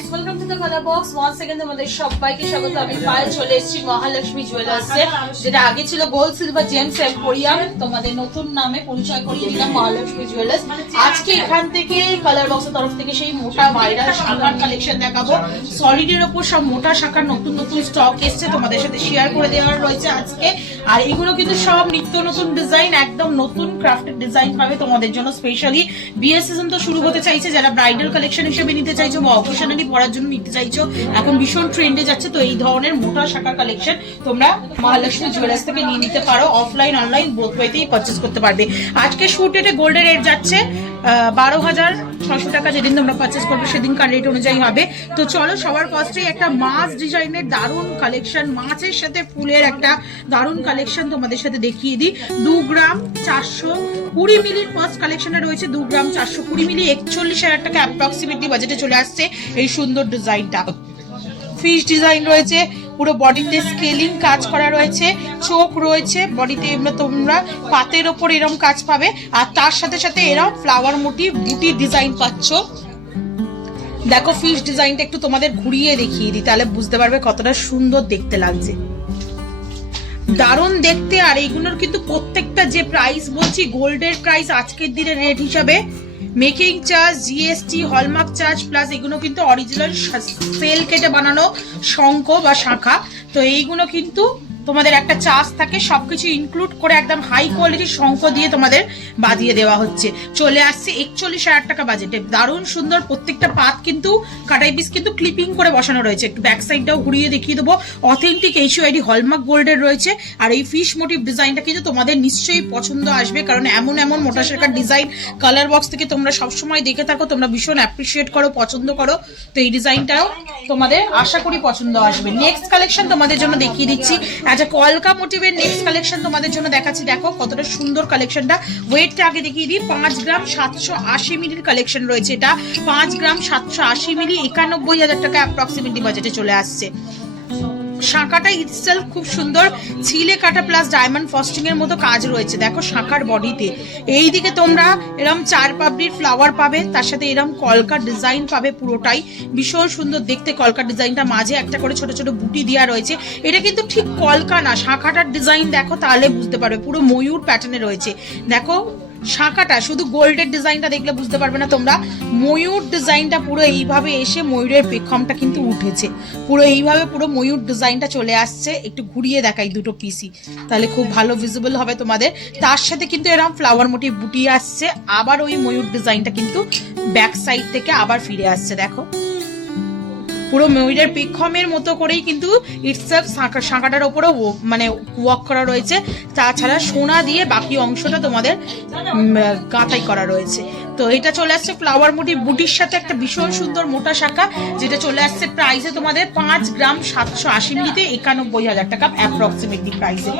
Guys, welcome to the colour box. Once second তোমাদের সবাইকে স্বাগত। আমি পায়েল চলে এসেছি মহালক্ষ্মী জুয়েলার্সে, যেটা আগে ছিল গোল্ড সিলভার জেমস এম্পোরিয়াম। তোমাদের নতুন নামে পরিচয় করিয়ে দিলাম মহালক্ষ্মী জুয়েলার্স। আজকে এখান থেকে কালার বক্সের তরফ থেকে সেই মোটা ভাইরাল শাখার কালেকশন দেখাবো। সলিডের ওপর সব মোটা শাখার নতুন নতুন স্টক এসছে, তোমাদের সাথে শেয়ার করে দেওয়ার রয়েছে আজকে। আর এগুলো কিন্তু সব নিত্য নতুন ডিজাইন, একদম নতুন ক্রাফটেড ডিজাইন পাবে তোমাদের জন্য স্পেশালি। বিয়ের সিজন তো শুরু হতে চাইছে, যারা ব্রাইডাল কালেকশন হিসেবে নিতে চাইছো বা অকেশনালি পরার জন্য নিতে চাইছো, এখন ভীষণ ট্রেন্ডে যাচ্ছে। তো এই ধরনের মোটা শাখার কালেকশন তোমরা মহালক্ষ্মী জুয়েলার্স থেকে নিয়ে নিতে পারো। অফলাইন অনলাইন বোথ ওয়েতেই পারচেজ করতে পারবে। আজকে শুট রেটে গোল্ডের রেট যাচ্ছে 12,600 টাকা। যেদিন তোমরা পারচেজ করবে সেদিনকার রেট অনুযায়ী হবে। তো চলো, সবার ফার্স্টে একটা মাছ ডিজাইনের দারুণ কালেকশন, মাছের সাথে ফুলের একটা দারুণ কালেকশন তোমাদের সাথে দেখিয়ে দিই। 2 গ্রাম 420 মিলির ফার্স্ট কালেকশনে রয়েছে। 2 গ্রাম 420 মিলি 41,000 টাকা অ্যাপ্রক্সিমেটলি বাজেটে চলে আসছে এই সুন্দর ডিজাইনটা। ফিশ ডিজাইন রয়েছে, পুরো বডিতে স্কেলিং কাজ করা রয়েছে, চোখ রয়েছে বডিতে। তোমরা পাতের ওপর এরকম কাজ পাবে, আর তার সাথে সাথে এরকম ফ্লাওয়ার মোটিভ বুটি ডিজাইন পাচ্ছ। দেখো ফিশ ডিজাইনটা একটু তোমাদের ঘুরিয়ে দেখিয়ে দিই, তাহলে বুঝতে পারবে কতটা সুন্দর দেখতে লাগছে, দারুণ দেখতে। আর এইগুলোর কিন্তু প্রত্যেকটা যে প্রাইস বলছি, গোল্ডের প্রাইস আজকের দিনের রেট হিসাবে making charge, GST, hallmark charge plus এগুলো কিন্তু অরিজিনাল সেল কেটে বানানো শঙ্খ বা শাখা। তো এইগুলো কিন্তু তোমাদের একটা চার্জ থাকে, সবকিছু ইনক্লুড করে একদম হাই কোয়ালিটির শঙ্খ দিয়ে তোমাদের বাঁধিয়ে দেওয়া হচ্ছে। চলে আসছে 41,000 টাকা বাজেটে। দারুণ সুন্দর, প্রত্যেকটা পাত কিন্তু কাটাই পিস কিন্তু ক্লিপিং করে বসানো রয়েছে। একটু ব্যাক সাইডটাও ঘুরিয়ে দেখিয়ে দেবো। অথেন্টিক এইচইউআইডি হলমার্ক গোল্ডের রয়েছে। আর এই ফিশ মোটিভ ডিজাইনটা কিন্তু তোমাদের নিশ্চয়ই পছন্দ আসবে, কারণ এমন এমন মোটা শাখার ডিজাইন কালার বক্স থেকে তোমরা সবসময় দেখে থাকো, তোমরা ভীষণ অ্যাপ্রিসিয়েট করো, পছন্দ করো। তো এই ডিজাইনটাও তোমাদের আশা করি পছন্দ আসবে। নেক্সট কালেকশন তোমাদের জন্য দেখিয়ে দিচ্ছি। আচ্ছা, কলকা মোটিভের নেক্সট কালেকশন তোমাদের জন্য দেখাচ্ছি। দেখো কতটা সুন্দর কালেকশনটা। ওয়েটটা আগে দেখিয়ে দিই। 5 গ্রাম 780 মিলির কালেকশন রয়েছে এটা। 5 গ্রাম 780 মিলি 91,000 টাকা অ্যাপ্রক্সিমেটলি বাজেটে চলে আসছে। শাঁখাটা ইটসেলফ খুব সুন্দর, ছিলে কাটা প্লাস ডায়মন্ড ফস্টিং এর মতো কাজ রয়েছে। দেখো শাঁখার বডিতে এইদিকে তোমরা এরম 4 পাপড়ির ফ্লাওয়ার পাবে, তার সাথে এরম কলকার ডিজাইন পাবে। পুরোটাই ভীষণ সুন্দর দেখতে। কলকার ডিজাইনটা মাঝে একটা করে ছোট ছোট বুটি দেওয়া রয়েছে। এটা কিন্তু ঠিক কলকা না, শাঁখাটার ডিজাইন দেখো তাহলে বুঝতে পারবে। পুরো ময়ূর প্যাটার্নে রয়েছে। দেখো শাঁখাটা, শুধু গোল্ডের ডিজাইনটা দেখলে বুঝতে পারবে না তোমরা। ময়ূর ডিজাইনটা পুরো এইভাবে এসে ময়ূরের পেখমটা কিন্তু উঠেছে, পুরো এইভাবে পুরো ময়ূর ডিজাইনটা চলে আসছে। একটু ঘুরিয়ে দেখাই দুটো পিসি, তাহলে খুব ভালো ভিজিবল হবে তোমাদের। তার সাথে কিন্তু এরকম ফ্লাওয়ার মোটিভ বুটি আসছে, আবার ওই ময়ূর ডিজাইনটা কিন্তু ব্যাক সাইড থেকে আবার ফিরে আসছে। দেখো পুরো ময়ূরের পেখমের মতো করেই কিন্তু ইটসেলফ শাঁখাটার ওপরও মানে ওয়ার্ক করা রয়েছে। তাছাড়া সোনা দিয়ে বাকি অংশটা তোমাদের গাঁথাই করা রয়েছে। তো এটা চলে আসছে ফ্লাওয়ার মোটিভ বুটির সাথে একটা ভীষণ সুন্দর মোটা শাখা, যেটা চলে আসছে প্রাইসে তোমাদের 5 গ্রাম 780 মিলিতে 91,000 টাকা অ্যাপ্রক্সিমেটলি প্রাইসে।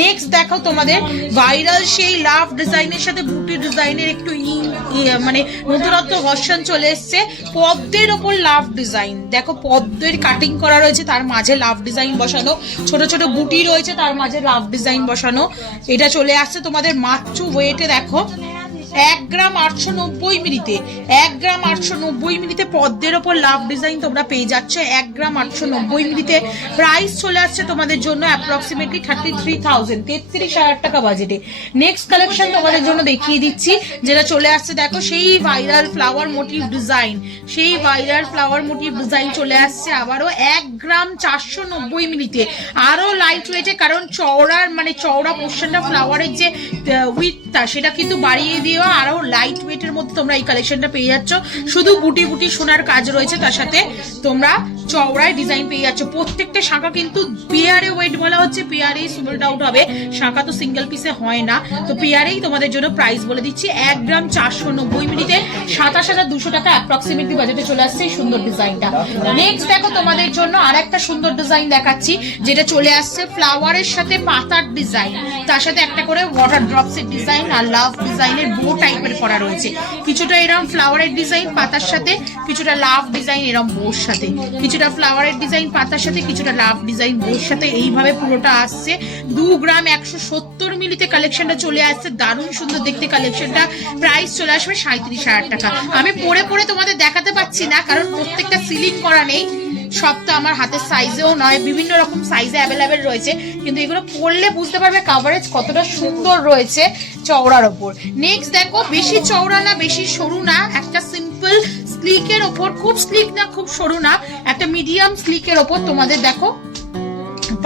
নেক্সট দেখো তোমাদের ভাইরাল সেই লাভ ডিজাইনের সাথে বুটি ডিজাইনের একটু মানে নতুনত্ব ভার্সন চলে এসছে। পদ্মের ওপর লাভ ডিজাইন, দেখো পদ্মের কাটিং করা রয়েছে, তার মাঝে লাভ ডিজাইন বসানো, ছোট ছোট বুটি রয়েছে, তার মাঝে লাভ ডিজাইন বসানো। এটা চলে আসছে তোমাদের মাত্র ওয়েটে দেখো 1 গ্রাম 890 মিলিতে। 1 গ্রাম 890 মিলিতে পদ্মের ওপর লাভ ডিজাইন তোমরা পেয়ে যাচ্ছ 1 গ্রাম 890 মিলিতে। প্রাইস চলে আসছে তোমাদের জন্য অ্যাপ্রক্সিমেটলি 33,000 টাকা বাজেটে। নেক্সট কালেকশন তোমাদের জন্য দেখিয়ে দিচ্ছি, যেটা চলে আসছে দেখো সেই ভাইরাল ফ্লাওয়ার মোটিভ ডিজাইন। সেই ভাইরাল ফ্লাওয়ার মোটিভ ডিজাইন চলে আসছে আবারও 1 গ্রাম 490 মিলিতে, আরো লাইট ওয়েটে, কারণ চওড়ার মানে চওড়া পোর্শনটা ফ্লাওয়ারের যে উইথটা সেটা কিন্তু বাড়িয়ে দিয়ে আরো লাইট ওয়েটের মধ্যে তোমরা এই কালেকশনটা পেয়ে যাচ্ছ। শুধু বুটি বুটি সোনার কাজ রয়েছে, তার সাথে তোমরা চওড়ায় ডিজাইন পেয়ে যাচ্ছ। প্রত্যেকটা শাখা কিন্তু পেয়ারে ওয়েট বলা হচ্ছে, পেয়ারেই সোল্ড আউট হবে। শাখা তো সিঙ্গেল পিসে হয় না, তো পেয়ারেই তোমাদের জন্য প্রাইস বলে দিচ্ছি। 1 গ্রাম 490 মিলিতে 27,200 টাকা অ্যাপ্রক্সিমেটলি বাজেটে চলে আসছে এই সুন্দর ডিজাইনটা। নেক্সট দেখো তোমাদের জন্য আর একটা সুন্দর ডিজাইন দেখাচ্ছি, যেটা চলে আসছে ফ্লাওয়ারের সাথে পাতার ডিজাইন, তার সাথে একটা করে ওয়াটার ড্রপসের ডিজাইন আর লাভ ডিজাইনের বো টাইপের করা রয়েছে, কিছুটা এরকম ফ্লাওয়ারের ডিজাইন পাতার সাথে, কিছুটা লাভ ডিজাইন এরকম বোর সাথে, কিছুটা ফ্লাওয়ারের ডিজাইন পাতার সাথে, কিছুটা লাভ ডিজাইন বোর সাথে, এইভাবে পুরোটা আসছে। 2 গ্রাম 170 মিলিতে কালেকশনটা চলে আসছে, দারুণ সুন্দর দেখতে কালেকশনটা। প্রাইস চলে আসবে 37,000 টাকা। আমি পরে পরে তোমাদের দেখাতে পাচ্ছি না, কারণ প্রত্যেকটা সিলিং করা নেই, সব তো আমার হাতের সাইজেও নয়, বিভিন্ন রকম সাইজে অ্যাভেলেবেল রয়েছে, কিন্তু এগুলো পরলে বুঝতে পারবে কাভারেজ কতটা সুন্দর রয়েছে চওড়ার ওপর। নেক্সট দেখো, বেশি চওড়া না বেশি সরু না, একটা সিম্পল স্লিকের ওপর, খুব স্লিক না খুব সরু না, একটা মিডিয়াম স্লিকের ওপর তোমাদের দেখো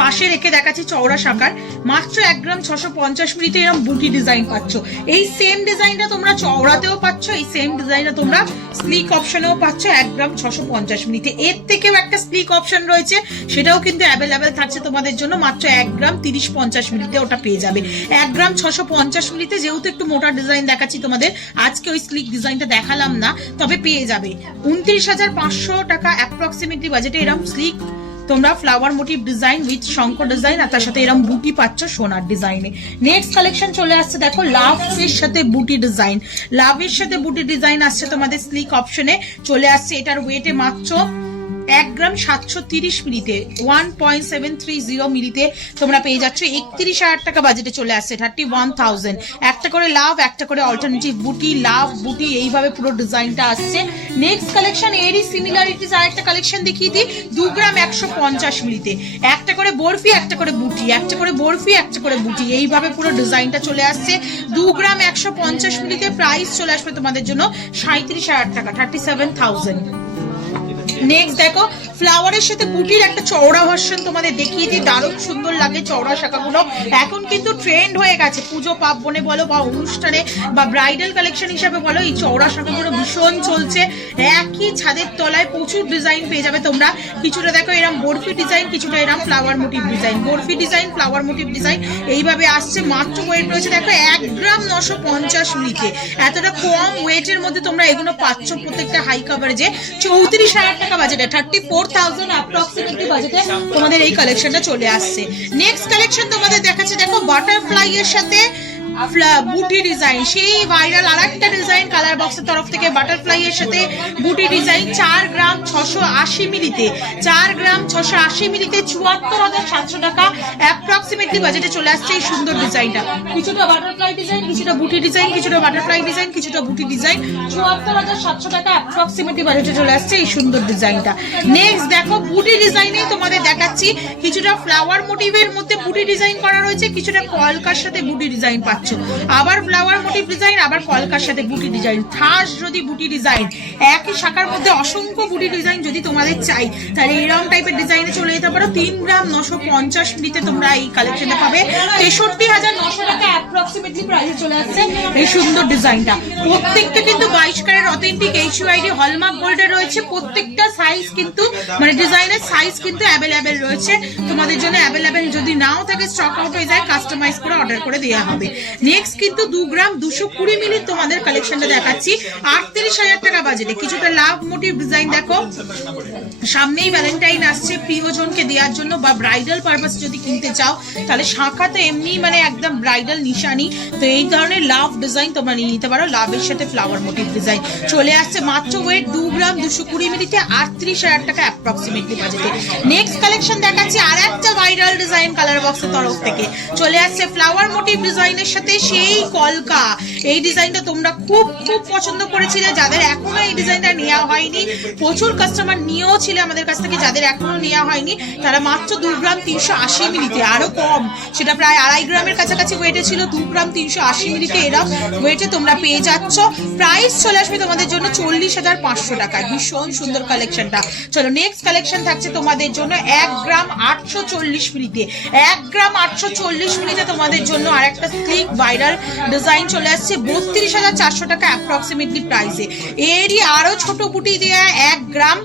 পাশে রেখে দেখাচ্ছি চওড়া শাখার, মাত্র 1 গ্রাম 650 মিলিতে এরকম বুটি ডিজাইন পাচ্ছ। এই সেম ডিজাইনটা তোমরা চওড়াতেও পাচ্ছ, এই সেম ডিজাইনটা তোমরা স্লিক অপশনেও পাচ্ছ 1 গ্রাম 650 মিলিতে। এর থেকেও একটা স্লিক অপশন রয়েছে, সেটাও কিন্তু অ্যাভেলেবেল থাকছে তোমাদের জন্য, মাত্র 1 গ্রাম 30-50 মিলিতে ওটা পেয়ে যাবে। 1 গ্রাম 650 মিলিতে, যেহেতু একটু মোটা ডিজাইন দেখাচ্ছি তোমাদের আজকে, ওই স্লিক ডিজাইনটা দেখালাম না, তবে পেয়ে যাবে 29,500 টাকা অ্যাপ্রক্সিমেটলি বাজেটে এরকম স্লিক তোমরা ফ্লাওয়ার মোটিভ ডিজাইন উইথ শঙ্খ ডিজাইন, আর তার সাথে এরকম বুটি পাচ্ছ সোনার ডিজাইনে। নেক্সট কালেকশন চলে আসছে দেখো, লাভের সাথে বুটি ডিজাইন, লাভের সাথে বুটি ডিজাইন আসছে তোমাদের স্লিক অপশনে চলে আসছে। এটার ওয়েটে মাত্র 1 গ্রাম 730 মিলিতে, 1.730 মিলিতে তোমরা পেয়ে যাচ্ছ 31,000 টাকা বাজেটে চলে আসছে, 31,000। একটা করে লাভ, একটা করে অল্টারনেটিভ বুটি, লাভ বুটি, এইভাবে পুরো ডিজাইনটা আসছে। নেক্সট কালেকশন এরই সিমিলারিটিস আর একটা কালেকশন দেখিয়ে দিই, 2 গ্রাম 150 মিলিতে, একটা করে বরফি, একটা করে বুটি, একটা করে বরফি, একটা করে বুটি, এইভাবে পুরো ডিজাইনটা চলে আসছে 2 গ্রাম 150 মিলিতে। প্রাইস চলে আসবে তোমাদের জন্য 37,000 টাকা, 37,000। নেক্সট দেখো, ফ্লাওয়ারের সাথে বুটির একটা চওড়া ভার্সন তোমাদের দেখিয়ে দিই, দারুণ সুন্দর লাগে চওড়া শাখাগুলো। এখন কিন্তু ট্রেন্ড হয়ে গেছে, পুজো পার্বণে বলো বা অনুষ্ঠানে বা ব্রাইডাল কালেকশন হিসাবে বলো, এই চওড়া শাখাগুলো ভীষণ চলছে। একই ছাদের তলায় প্রচুর ডিজাইন পেয়ে যাবে তোমরা। কিছুটা দেখো এরকম বরফি ডিজাইন, কিছুটা এরকম flower motif design, barfi design, flower motif design, এইভাবে আসছে। মাত্র ওয়েট রয়েছে দেখো 1 গ্রাম 950 মিলিতে, এতটা কম ওয়েটের মধ্যে তোমরা এগুলো পাচ্ছ প্রত্যেকটা হাই কাভারেজে 34,000 টাকা বাজেটে, 34,000 অ্যাপ্রক্সিমেটলি বাজেটে তোমাদের এই কালেকশনটা চলে আসছে। নেক্সট কালেকশন তোমাদের দেখাচ্ছে দেখো, বাটারফ্লাই এর সাথে বুটি ডিজাইন, সেই ভাইরাল আর একটা ডিজাইন কালার বক্সের তরফ থেকে, বাটারফ্লাই এর সাথে বুটি ডিজাইন 4 গ্রাম 680 মিলিতে, 4 গ্রাম 680 মিলিতে 74,700 টাকা অ্যাপ্রক্সিমেটলি বাজেটে চলে আসছে এই সুন্দর ডিজাইনটা। কিছুটা বাটারফ্লাই ডিজাইন, কিছুটা বুটি ডিজাইন, কিছুটা বাটারফ্লাই ডিজাইন, কিছুটা বুটি ডিজাইন, 74,700 টাকা অ্যাপ্রক্সিমেটলি বাজেটে চলে আসছে এই সুন্দর ডিজাইনটা। নেক্সট দেখো, বুটি ডিজাইনে তোমাদের দেখাচ্ছি, কিছুটা ফ্লাওয়ার মোটিভের মধ্যে বুটি ডিজাইন করা রয়েছে, কিছুটা কলকার সাথে বুটি ডিজাইন পাচ্ছ, আবার ফ্লাওয়ার মোটিভ ডিজাইন, আবার কলকার সাথে বুটি ডিজাইন, থাস যদি বুটি ডিজাইন, একই শাখার মধ্যে অসংখ্য বুটি ডিজাইন যদি তোমাদের চাই, তাহলে এরকম টাইপের ডিজাইনে চলে যেতে পারো। 3 গ্রাম 950 মিলিতে তোমরা এই কালেকশনটা পাবে 63,900 টাকা অ্যাপ্রক্সিমেটলি প্রাইসে চলে আসছে এই সুন্দর ডিজাইনটা। প্রত্যেকটা কিন্তু 22 ক্যারেট অথেন্টিক HUID হলমার্ক গোল্ডের রয়েছে, প্রত্যেকটা সাইজ কিন্তু মানে ডিজাইনের সাইজ কিন্তু অ্যাভেলেবেল রয়েছে তোমাদের জন্য। অ্যাভেলেবেল যদি নাও থাকে, স্টক আউট হয়ে যায়, কাস্টমাইজ করে অর্ডার করে দেওয়া হবে। নেক্সট কিন্তু 2 গ্রাম 220 মিলি তোমাদের কালেকশনটা দেখাচ্ছি 38,000 টাকা বাজেটে। কিছুটা লাভ মোটিভ ডিজাইন দেখো, সামনেই ভ্যালেন্টাইন আসছে, প্রিয়জনকে দেওয়ার জন্য বা ব্রাইডাল পারপাস যদি কিনতে চাও, তাহলে শাখা তো এমনি মানে একদম ব্রাইডাল নিশানি, তো এই ধরনের লাভ ডিজাইন তোমরা নিয়ে নিতে পারো। লাভের সাথে ফ্লাওয়ার মোটিভ ডিজাইন চলে আসছে মাত্র ওয়েট 2 গ্রাম 220 মিলিতে 38,000 টাকা অ্যাপ্রক্সিমেটলি বাজেটে। নেক্সট কালেকশন দেখাচ্ছি আর একটা ভাইরাল ডিজাইন কালার বক্সের তরফ থেকে চলে আসছে ফ্লাওয়ার মোটিভ ডিজাইনের সাথে সেই কলকা। এই ডিজাইনটা তোমরা খুব খুব পছন্দ করেছিলে, যাদের এখনো এই ডিজাইনটা নেওয়া হয়নি, প্রচুর কাস্টমার নিয়েও ছিল আমাদের কাছ থেকে, যাদের এখনো নেওয়া হয়নি তারা মাত্র 2 গ্রাম 380 মিলিতে, আরো কম, সেটা প্রায় 2.5 গ্রামের কাছাকাছি ওয়েটে ছিল, 2 গ্রাম 380 মিলিতে এরা ওয়েটে তোমরা পেয়ে যাচ্ছ। প্রাইস চলে আসবে তোমাদের জন্য 40,500 টাকা। ভীষণ সুন্দর কালেকশনটা। চলো নেক্সট কালেকশন থাকছে তোমাদের জন্য 1 গ্রাম 840 মিলিতে, 1 গ্রাম 840 মিলিতে তোমাদের জন্য আর একটা স্লিক ভাইরাল ডিজাইন চলে আসছে 32,400 টাকা অ্যাপ্রক্সিমেটলি প্রাইসে। এরই আরো ছোট বুটি দেয়া 1 গ্রাম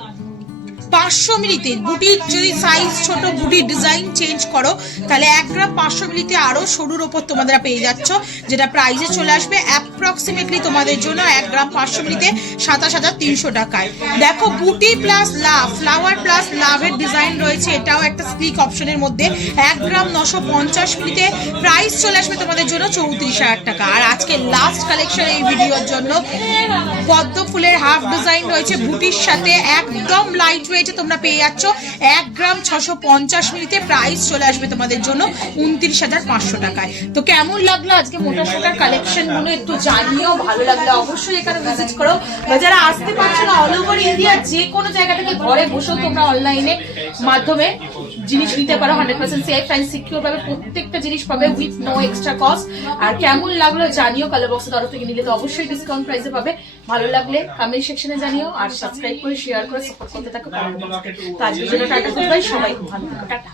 500 মিলিতে বুটির যদি সাইজ ছোট, বুটির ডিজাইন চেঞ্জ করো, তাহলে 1 গ্রাম 500 মিলিতে আরো সরুর ওপর তোমরা পেয়ে যাচ্ছ, যেটা প্রাইসে চলে আসবে অ্যাপ্রক্সিমেটলি তোমাদের জন্য 1 গ্রাম 500 মিলিতে 27,300 টাকায়। দেখো বুটি প্লাস লাভ, ফ্লাওয়ার প্লাস লাভের ডিজাইন রয়েছে, এটাও একটা স্লিক অপশনের মধ্যে। 1 গ্রাম 950 মিলিতে প্রাইস চলে আসবে তোমাদের জন্য 34,000 টাকা। আর আজকে লাস্ট কালেকশন এই ভিডিওর জন্য পদ্ম ফুলের হাফ ডিজাইন রয়েছে বুটির সাথে, একদম লাইট ওয়েটে তোমরা পেয়ে যাচ্ছ 1 গ্রাম 650 মিলিতে, প্রাইস চলে আসবে তোমাদের জন্য 29,500 টাকায়। তো কেমন লাগলো আজকে মোটা সোটার কালেকশন গুলো একটু জানিও, ভালো লাগলে অবশ্যই এখানে ভিজিট করো। বা যারা আসতে পারছো না, অল ওভার ইন্ডিয়া যে কোনো জায়গা থেকে ঘরে বসেও তোমরা অনলাইনে মাধ্যমে জিনিস নিতে পারো, 100% সেফ অ্যান্ড সিকিউর ভাবে প্রত্যেকটা জিনিস পাবে উইথ নো এক্সট্রা কস্ট। আর কেমন লাগলো জানিও, কালার বক্সের তরফ থেকে নিলে তো অবশ্যই ডিসকাউন্ট প্রাইসে পাবে। ভালো লাগলে কমেন্ট সেকশনে জানিও, আর সাবস্ক্রাইব করে শেয়ার করে সাপোর্ট করতে থাকো। তো আজকের জন্য টাটা, গুড বাই, সবাই খুব ভালো থাকো, টাটা।